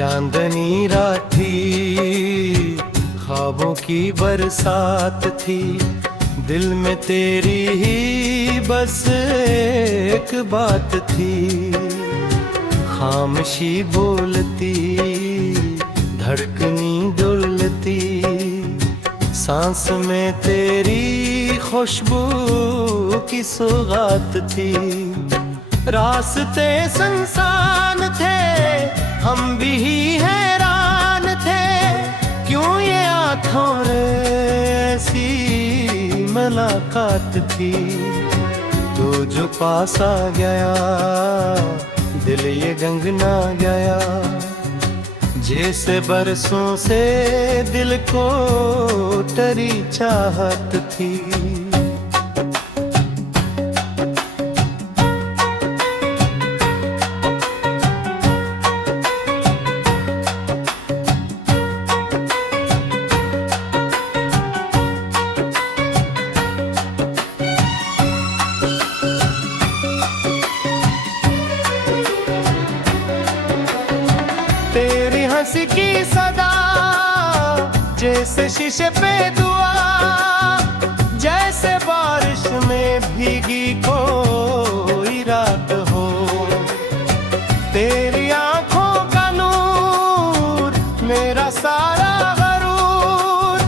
चांदनी रात थी, ख्वाबों की बरसात थी, दिल में तेरी ही बस एक बात थी। खामोशी बोलती, धड़कनी डुलती, सांस में तेरी खुशबू की सौगात थी। रास्ते सुनसान थे, हम भी हैरान थे, क्यों ये आँखों रे ऐसी मुलाकात थी। तो जो पास आ गया, दिल ये गंगना गया, जैसे बरसों से दिल को टरी चाहत थी। तेरी हंसी की सदा जैसे शीशे पे दुआ, जैसे बारिश में भीगी कोई रात हो। तेरी आंखों का नूर मेरा सारा गरूर,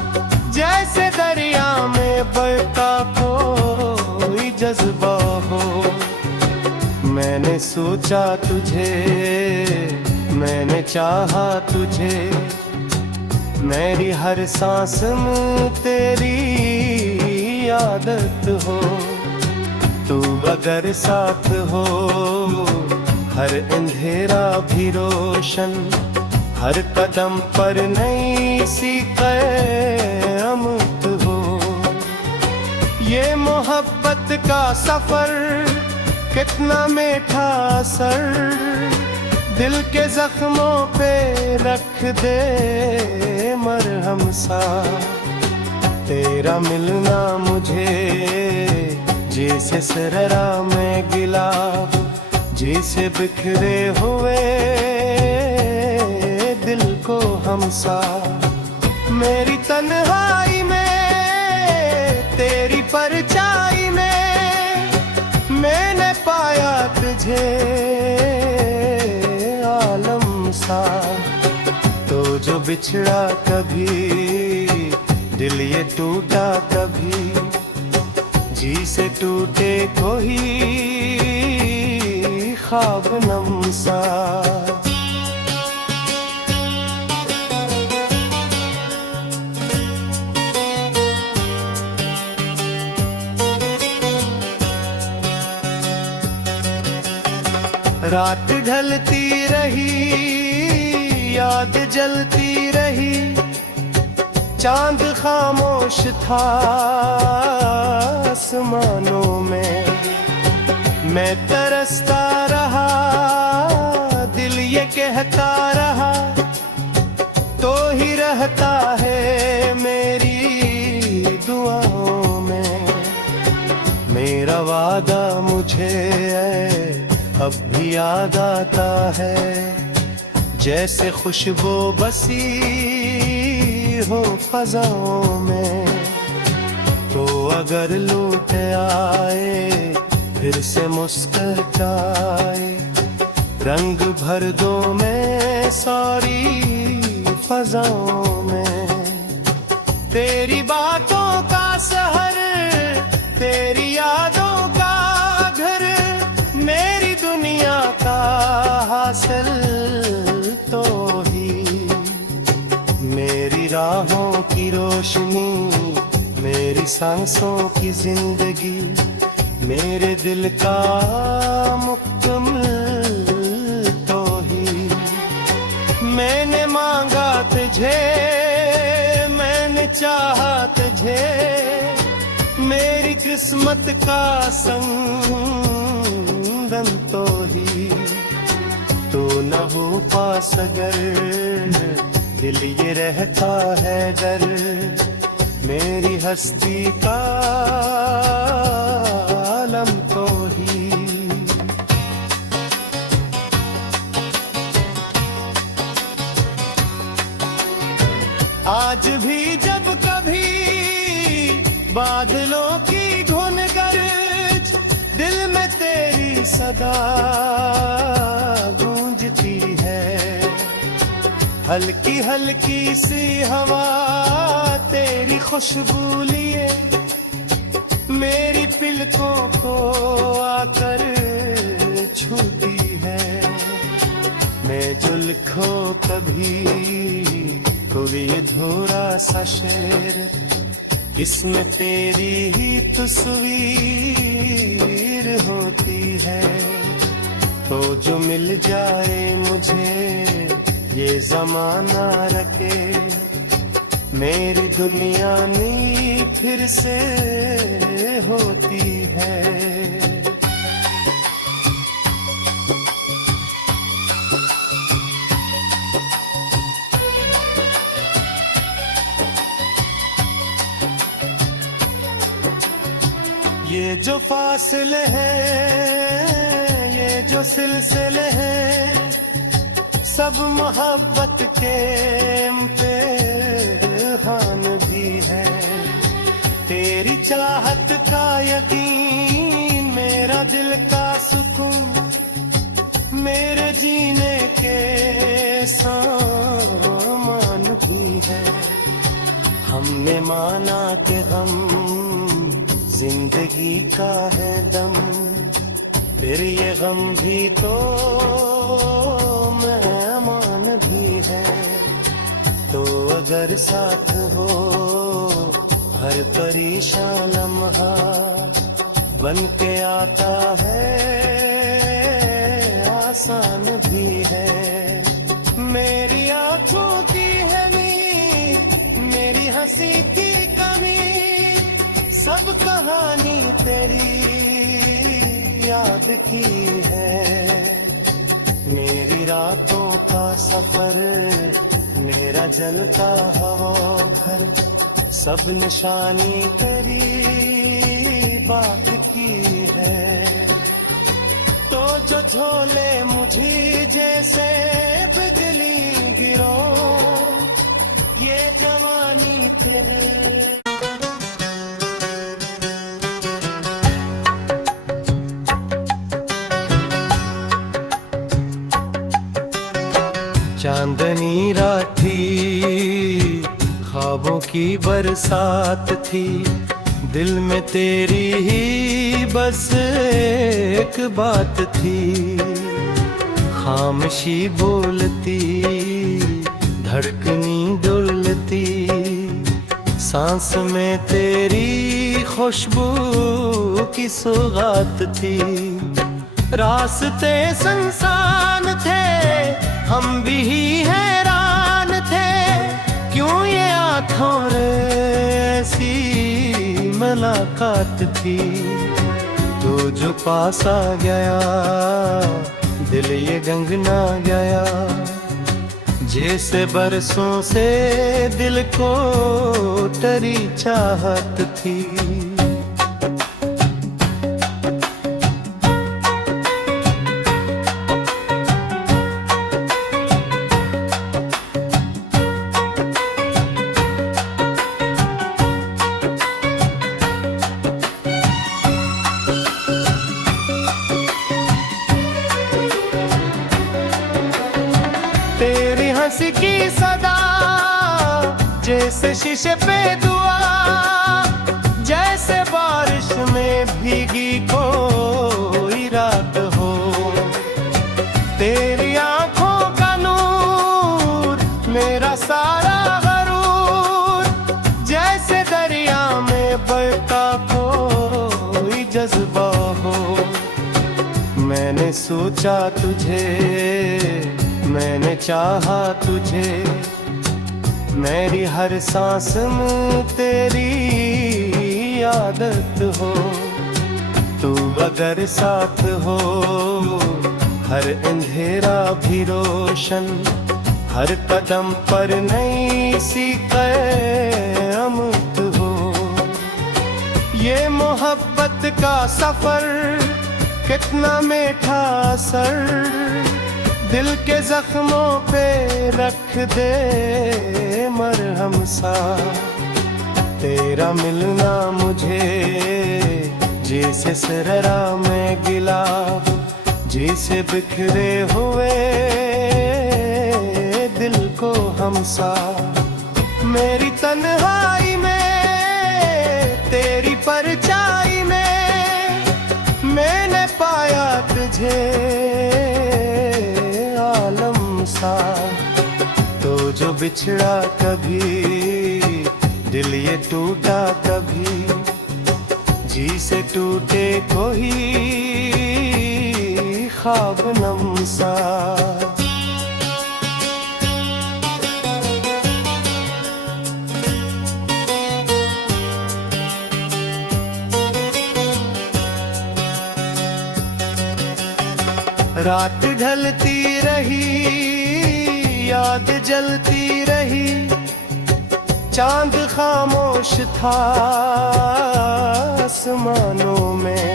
जैसे दरिया में बहता कोई जज्बा हो। मैंने सोचा तुझे, मैंने चाहा तुझे, मेरी हर सांस में तेरी आदत हो। तू अगर साथ हो, हर अंधेरा भी रोशन, हर कदम पर नई सी क़यामत हो। ये मोहब्बत का सफर कितना मीठा असर, दिल के जख्मों पे रख दे मरहम सा। तेरा मिलना मुझे जैसे सररा में गिला, जैसे बिखरे हुए दिल को हमसा। मेरी तन्हाई में तेरी परछाई में मैंने पाया तुझे तो जो बिछड़ा कभी, दिल ये टूटा कभी, जी से टूटे कोई ख्वाब नम सा। रात ढलती रही, याद जलती रही, चांद खामोश था आसमानों में। मैं तरसता रहा, दिल ये कहता रहा, तो ही रहता है मेरी दुआओं में। मेरा वादा मुझे अब भी याद आता है, जैसे खुशबू बसी हो फजाओं में। तो अगर लौट आए फिर से मुस्कुराए, रंग भर दो मैं सारी फजाओं में। तेरी बातों का शहर, तेरी यादों का घर, मेरी दुनिया का हासिल तो ही। मेरी राहों की रोशनी, मेरी सांसों की जिंदगी, मेरे दिल का मुकम्मल तो ही। मैंने मांगा तुझे, मैंने चाहा तुझे, मेरी किस्मत का संगम तो ही। तू न हो पास अगर, दिल ये रहता है डर, मेरी हस्ती का आलम तो ही। बादलों की धुन गर्ज, दिल में तेरी सदा गूंजती है। हल्की हल्की सी हवा तेरी खुशबू लिए मेरी पलकों को आकर छूती है। मैं जो लिखूं कभी कोई अधूरा सा शेर, इसमें तेरी ही तस्वीर होती है। तो जो मिल जाए मुझे ये ज़माना रखे, मेरी दुनिया नी फिर से होती है। ये जो फासले हैं, ये जो सिलसिले हैं, सब मोहब्बत के इम्तिहान भी है। तेरी चाहत का यकीन मेरा दिल का सुकून, मेरे जीने के सामान भी है। हमने माना कि हम जिंदगी का है दम, फिर ये गम भी तो मेहमान भी है। तो अगर साथ हो हर परेशान लम्हा बन के आता है, आसान भी है। मेरी आंखों की हमी, मेरी हंसी की कमी, सब कहानी तेरी याद की है। मेरी रातों का सफर, मेरा जलता हवा भर, सब निशानी तेरी बात की है। तो जो झोले मुझे जैसे बिजली गिरो, ये जवानी तेरे। चांदनी रात थी, ख्वाबों की बरसात थी, दिल में तेरी ही बस एक बात थी। खामोशी बोलती, धड़कनी डुलती, सांस में तेरी खुशबू की सौगात थी। रास्ते सुनसान थे, हम भी हैरान थे, क्यों ये आँखों ऐसी मुलाकात थी। तो जो पास आ गया, दिल ये गंगना गया, जैसे बरसों से दिल को तेरी चाहत थी। तेरी हंसी की सदा जैसे शीशे पे दुआ, जैसे बारिश में भीगी कोई रात हो। तेरी आंखों का नूर मेरा सारा गरूर, जैसे दरिया में बहता कोई जज्बा हो। मैंने सोचा तुझे, मैंने चाहा तुझे, मेरी हर सांस में तेरी आदत हो। तू अगर साथ हो, हर अंधेरा भी रोशन, हर कदम पर नई सी क़यामत हो। ये मोहब्बत का सफर कितना मीठा असर, दिल के जख्मों पे रख दे मरहम सा। तेरा मिलना मुझे जैसे सररा में गिलाब, जैसे बिखरे हुए दिल को हमसा। मेरी तन्हाई में तेरी परछाई में मैंने पाया तुझे आलम सा। तो जो बिछड़ा कभी दिल ये टूटा कभी, जी से टूटे कोई ख्वाब नम सा। रात ढलती रही, याद जलती रही, चांद खामोश था आसमानों में।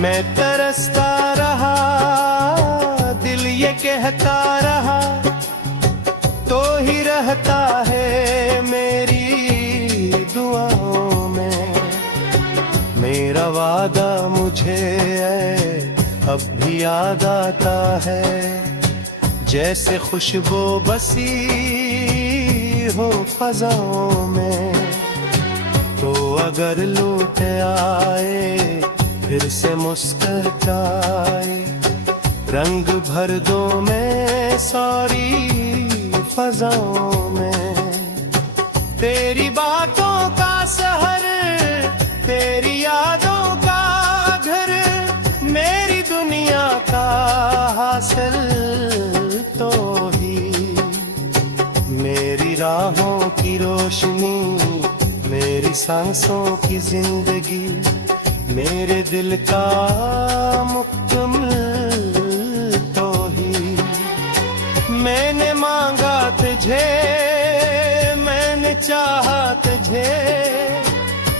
मैं तरसता रहा, दिल ये कहता रहा, तो ही रहता है मेरी दुआओं में। मेरा वादा मुझे अब भी याद आता है, जैसे खुशबू बसी हो फजाओं में। तो अगर लौट आए फिर से मुस्कुराए, रंग भर दो मैं सारी फजाओं में। तेरी बातों का सहर, तेरी यादों का घर, मेरी दुनिया का हासिल तो ही। मेरी राहों की रोशनी, मेरी सांसों की जिंदगी, मेरे दिल का मुकम्मल तो ही। मैंने मांगा तुझे, मैंने चाहा तुझे,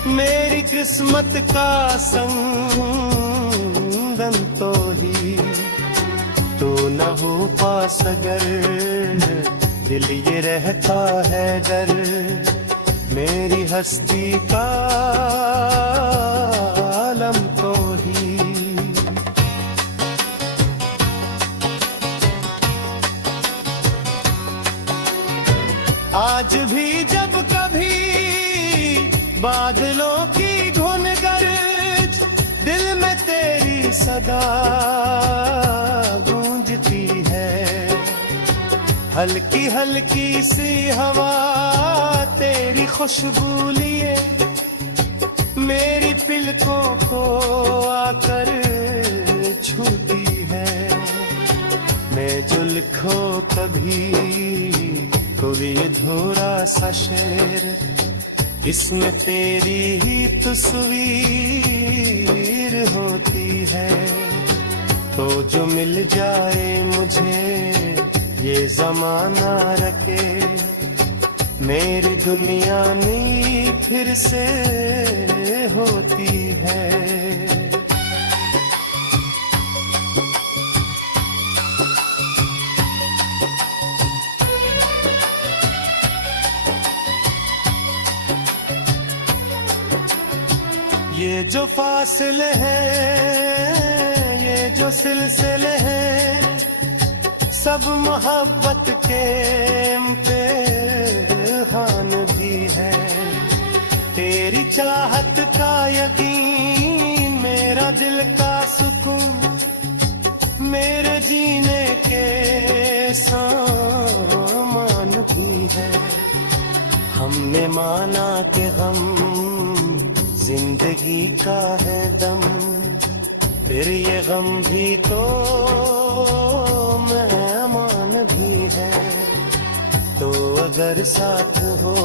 मेरी किस्मत का संगम तो ही। तू न हो पास अगर दिल ये रहता है डर, मेरी हस्ती का आलम तो ही। आज भी जब कभी बादलों की धुन गरज, दिल में तेरी सदा गूंजती है। हल्की हल्की सी हवा तेरी खुशबू लिए, मेरी पलकों को आकर छूती है। मैं जो लिखो कभी कोई अधूरा सा शेर, इसमें तेरी ही तस्वीर होती है। तो जो मिल जाए मुझे ये जमाना रखे, मेरी दुनिया नहीं फिर से होती है। ये जो फासले हैं, ये जो सिलसिले हैं, सब मोहब्बत के इम्तिहान भी है। तेरी चाहत का यकीन, मेरा दिल का सुकून, मेरे जीने के सामान भी है। हमने माना कि गम जिंदगी का है दम, फिर ये गम भी तो मेहमान भी है। तो अगर साथ हो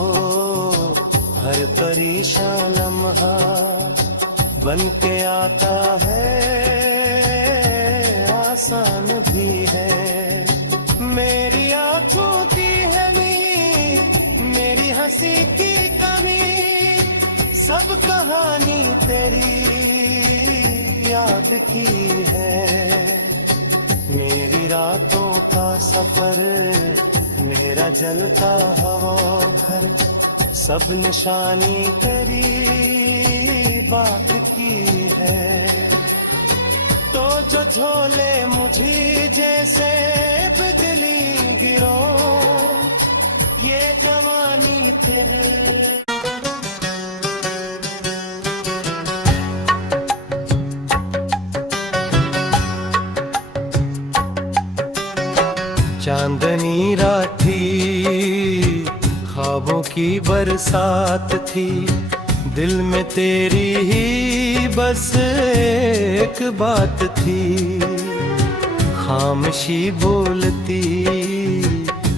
हर परेशान लम्हा, बन के आता है आसान भी है। मेरी आँखों की हमी, मेरी हंसी की कमी, सब कहानी तेरी याद की है। मेरी रातों का सफर, मेरा जलता हवा घर, सब निशानी तेरी बात की है, तो जो झोले मुझे जैसे बिजली गिरो, ये जवानी तेरे। चांदनी रात थी, ख्वाबों की बरसात थी, दिल में तेरी ही बस एक बात थी। खामोशी बोलती,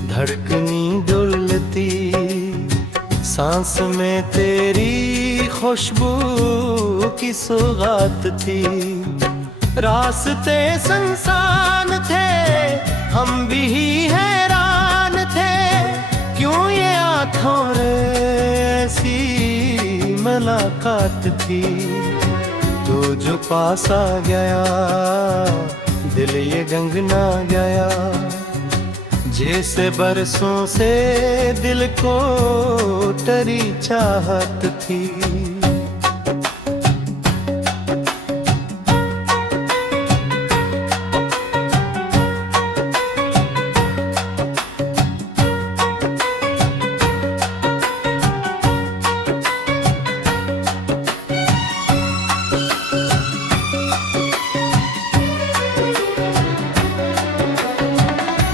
धड़कनी डुलती, सांस में तेरी खुशबू की सौगात थी। रास्ते सुनसान थे, हम भी हैरान थे, क्यों ये आँखों ऐसी मुलाकात थी। तो जो पास आ गया, दिल ये गंगना गया, जैसे बरसों से दिल को तेरी चाहत थी।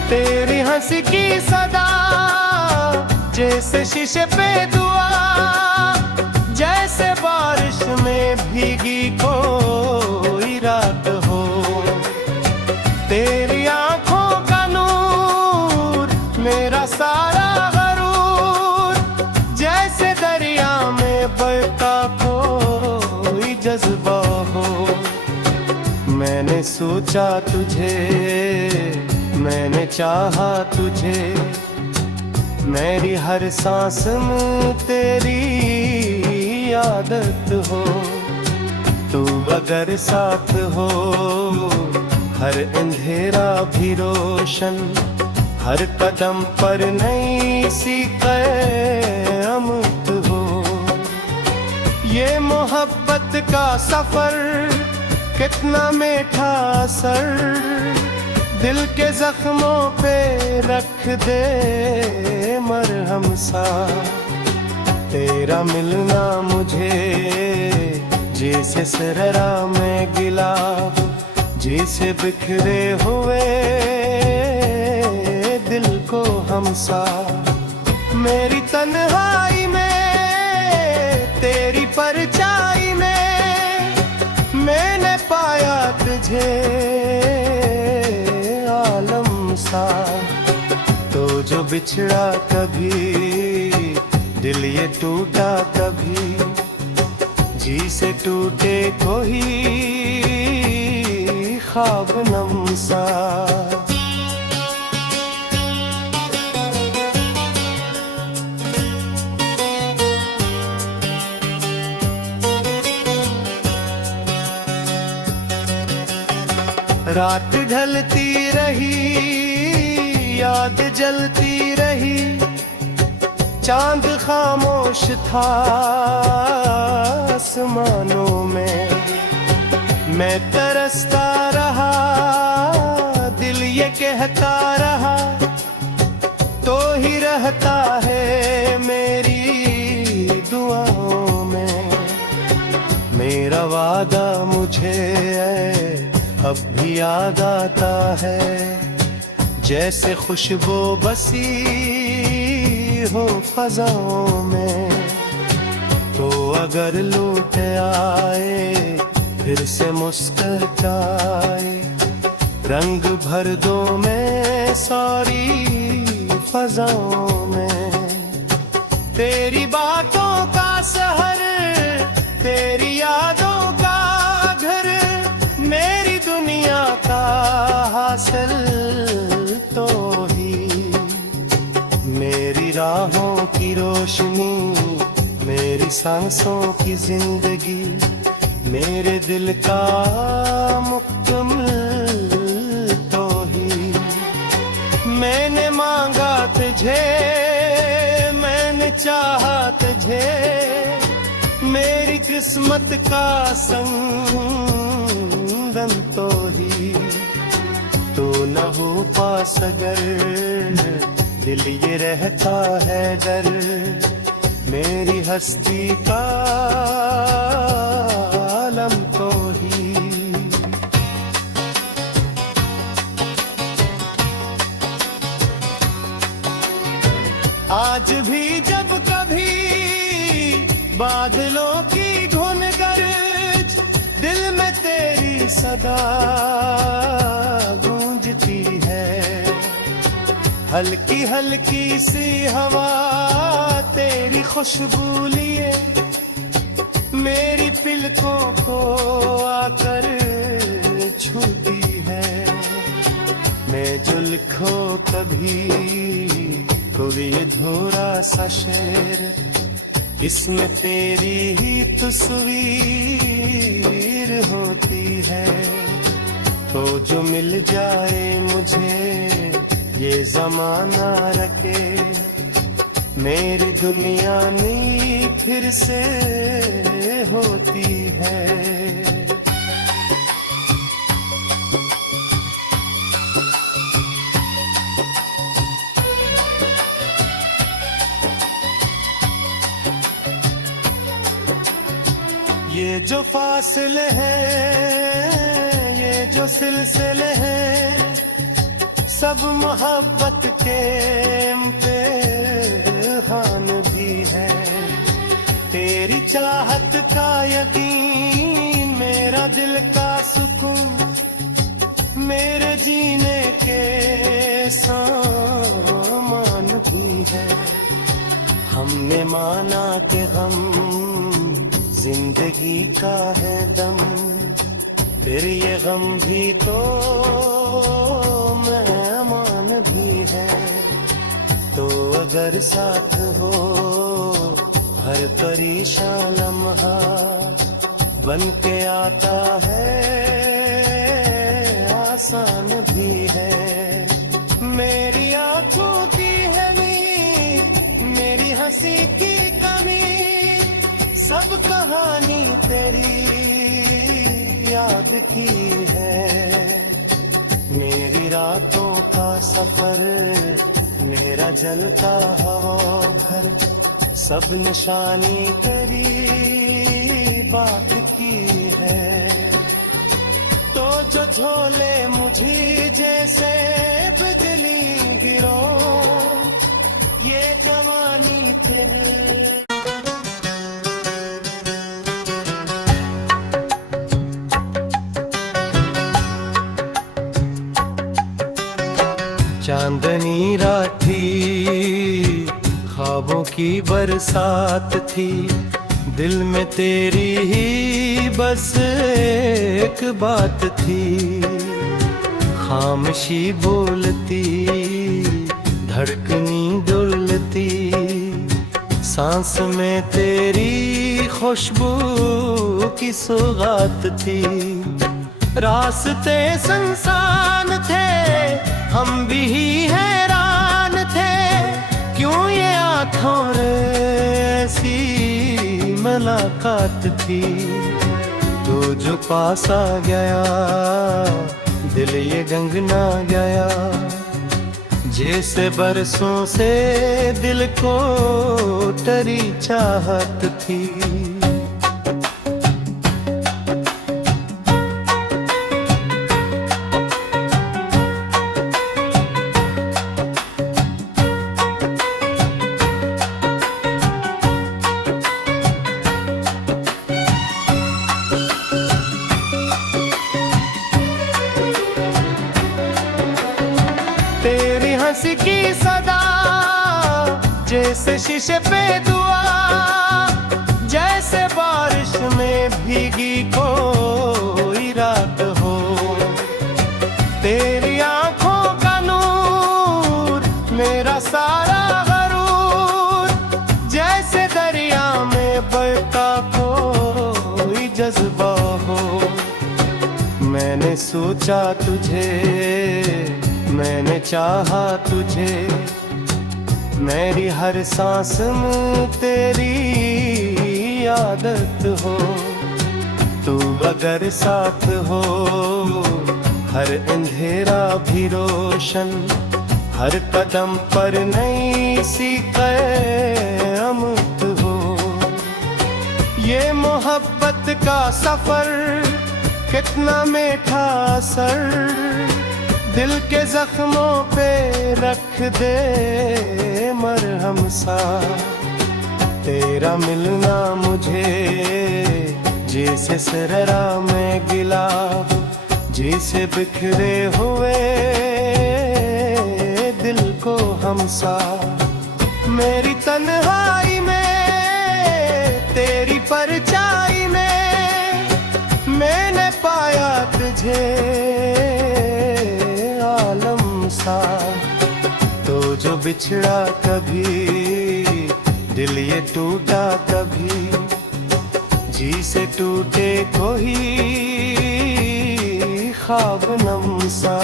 तेरी हंसी की सदा जैसे शीशे पे दुआ, जैसे बारिश में भीगी कोई रात हो। तेरी आंखों का नूर मेरा सारा गरूर, जैसे दरिया में बहता कोई जज्बा हो। मैंने सोचा तुझे, मैंने चाहा तुझे, मेरी हर सांस में तेरी आदत हो। तू अगर साथ हो, हर अंधेरा भी रोशन, हर कदम पर नई सी क़यामत हो। ये मोहब्बत का सफर कितना मीठा असर, दिल के जख्मों पे रख दे मरहम सा। तेरा मिलना मुझे जैसे सररा में गिला, जैसे बिखरे हुए दिल को हमसा। मेरी तन्हाई में तेरी परछाई में मैंने पाया तुझे तो जो बिछड़ा कभी, दिल ये टूटा कभी, जी से टूटे कोई ख्वाब नम सा। रात ढलती रही, याद जलती रही, चांद खामोश था आसमानों में। मैं तरसता रहा, दिल ये कहता रहा, तो ही रहता है मेरी दुआओं में। मेरा वादा मुझे अब भी याद आता है, जैसे खुशबू बसी हो फ़ज़ाओं में। तो अगर लौट आए फिर से मुस्कुराए, रंग भर दो मैं सारी फ़ज़ाओं में। तेरी बातों का सहर, तेरी यादों का घर, मेरी दुनिया का हासिल तो ही। मेरी राहों की रोशनी, मेरी सांसों की जिंदगी, मेरे दिल का मुकम्मल तो ही। मैंने मांगा तुझे, मैंने चाहा किस्मत का संगन तो ही तू न हो पास अगर दिल ये रहता है डर मेरी हस्ती का आलम तो ही। आज भी जब कभी बादलों की धुन गर्ज दिल में तेरी सदा गूंजती है हल्की हल्की सी हवा तेरी खुशबू लिए मेरी पलकों को आकर छूती है। मैं जो लिखो कभी कोई अधूरा सा शेर इसमें तेरी ही तस्वीर होती है तो जो मिल जाए मुझे ये ज़माना रखे मेरी दुनिया नहीं फिर से होती है। ये जो फासले हैं ये जो सिलसिले हैं सब मोहब्बत के इम्तिहान भी है तेरी चाहत का यकीन मेरा दिल का सुकून मेरे जीने के सामान भी है। हमने माना कि हम जिंदगी का है दम फिर ये गम भी तो मेहमान भी है तो अगर साथ हो हर परेशान लम्हा बन के आता है आसान भी है। मेरी आंखों की हमी मेरी हंसी की कमी सब कहानी तेरी याद की है मेरी रातों का सफर मेरा जलता हवा घर सब निशानी तेरी बात की है तो जो झोले मुझे जैसे बिजली गिरो ये जवानी तेरे। चांदनी रात थी ख्वाबों की बरसात थी दिल में तेरी ही बस एक बात थी खामोशी बोलती धड़कनी डुलती सांस में तेरी खुशबू की सौगात थी रास्ते सुनसान थे हम भी हैरान थे क्यों ये आँखों ऐसी मुलाकात थी तो जो पास आ गया दिल ये गंगना गया जैसे बरसों से दिल को तेरी चाहत थी। तेरी हंसी की सदा जैसे शीशे पे दुआ जैसे बारिश में भीगी कोई रात हो तेरी आंखों का नूर मेरा सारा गरूर जैसे दरिया में बहता कोई जज्बा हो मैंने सोचा तुझे मैंने चाहा तुझे मेरी हर सांस में तेरी आदत हो। तू अगर साथ हो हर अंधेरा भी रोशन, हर कदम पर नई सी क़यामत हो। ये मोहब्बत का सफर कितना मीठा असर दिल के जख्मों पे रख दे मरहम सा। तेरा मिलना मुझे जैसे सररा में गिला, जैसे बिखरे हुए दिल को हमसा। मेरी तन्हाई में तेरी परछाई में मैंने पाया तुझे आलम सा। तो जो बिछड़ा कभी दिल ये टूटा कभी, जी से टूटे कोई ख्वाब नम सा।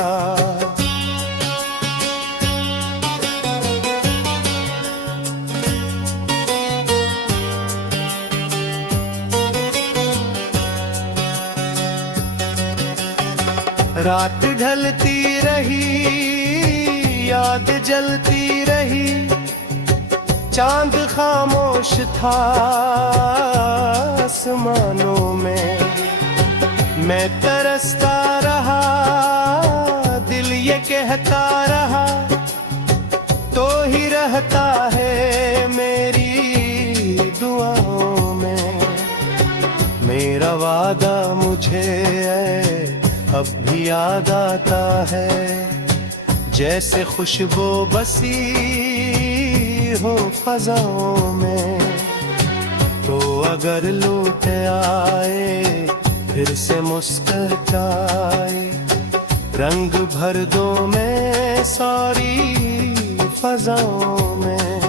रात ढलती रही याद जलती रही, चांद खामोश था आसमानों में। मैं तरसता रहा दिल ये कहता रहा, तो ही रहता है मेरी दुआओं में। मेरा वादा मुझे अब भी याद आता है, जैसे खुशबू बसी हो फजाओं में। तो अगर लौट आए फिर से मुस्कुराए, रंग भर दो मैं सारी फजाओं में।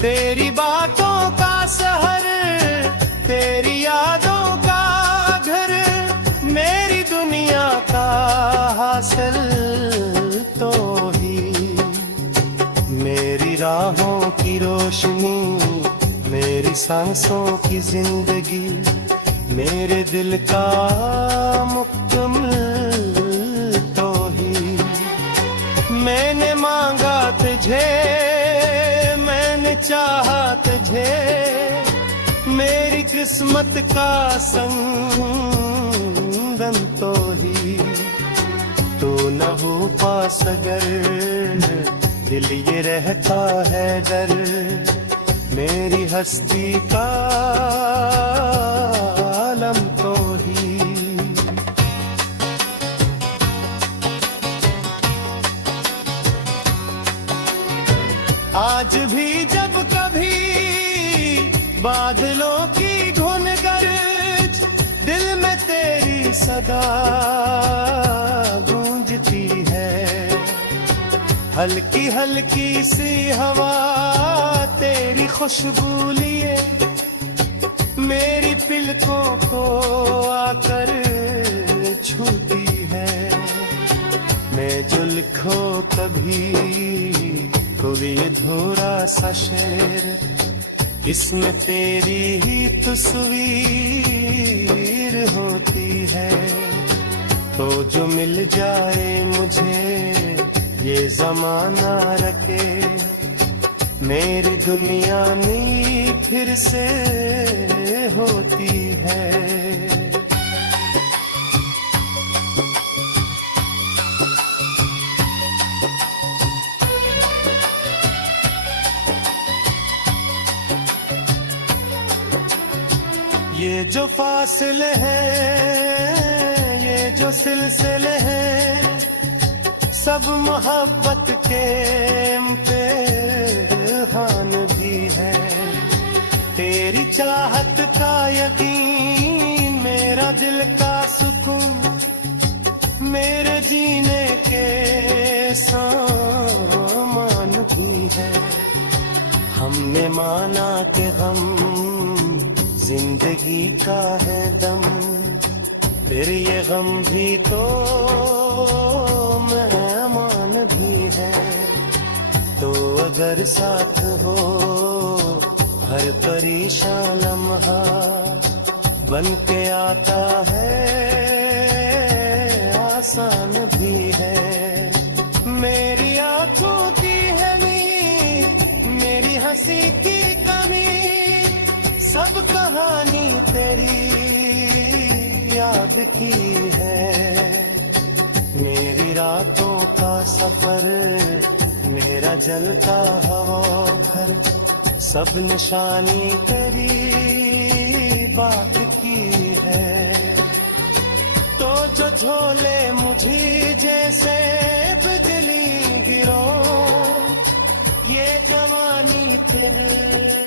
तेरी बातों का शहर तेरी यादों का घर, मेरी दुनिया का हासिल तो ही। मेरी राहों की रोशनी मेरी सांसों की जिंदगी, मेरे दिल का मुकम्मल तो ही। मैंने मांगा तुझे मैंने चाहा तुझे, मेरी किस्मत का संगम तो ही। तू न हो पास अगर दिल ये रहता है डर, मेरी हस्ती का आलम तो ही। आज भी जब कभी बादलों की धुन गरज, दिल में तेरी सदा गूंजती है। हल्की हल्की सी हवा तेरी खुशबू लिए मेरी पलकों को आकर छूती है। मैं जो लिखो कभी कोई अधूरा सा शेर, इसमें तेरी ही तस्वीर होती है। तो जो मिल जाए मुझे ये ज़माना रखे, मेरी दुनिया नहीं फिर से होती है। ये जो फासले हैं ये जो सिलसिले हैं, सब मोहब्बत के इम्तिहान भी है। तेरी चाहत का यकीन मेरा दिल का सुकून, मेरे जीने के सामान भी है। हमने माना कि हम जिंदगी का है दम, फिर ये गम भी तो मेहमान भी है। तो अगर साथ हो हर परेशान लम्हा बन के आता है, आसान भी है। मेरी आंखों की है नींद, मेरी हंसी की कमी, सब कहानी तेरी याद की है। मेरी रातों का सफर, मेरा जलता हवा घर, सब निशानी तेरी बात की है। तो जो झोले मुझे जैसे बिजली गिरो, ये जवानी तेरे